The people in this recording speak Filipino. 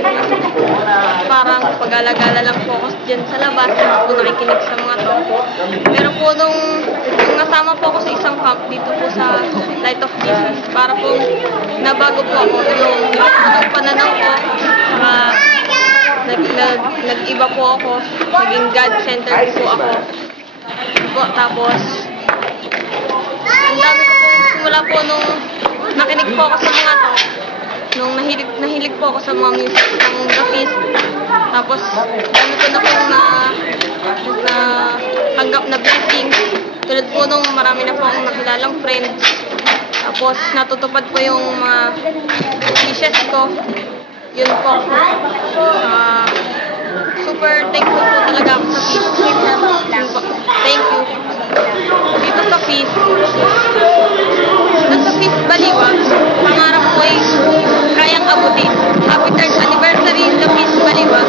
akin. Parang pag-alagala lang po ako dyan sa labas, hindi po nakikinig sa mga to. Pero po nung nasama po ako sa isang camp dito po sa Light of Jesus, para po nabago po ako yung pananaw ko, nag-iba po ako, naging God-centered po ako. Tapos, ang dami ko po simula po nung nakinig po ako sa mga to, nung nahilig po ako sa mga music ng The Fist. Tapos, dami ko na po na tanggap na blessings. Tulad po nung marami na po akong nakilalang friends. Tapos, natutupad po yung mga wishes ko. Yun po. Super thankful po talaga ako sa Fist. Thank you. Dito sa Fist. Sa Fist Baliwag, pangarap ko ay kayang abutin. Happy 3rd anniversary sa Fist Baliwag.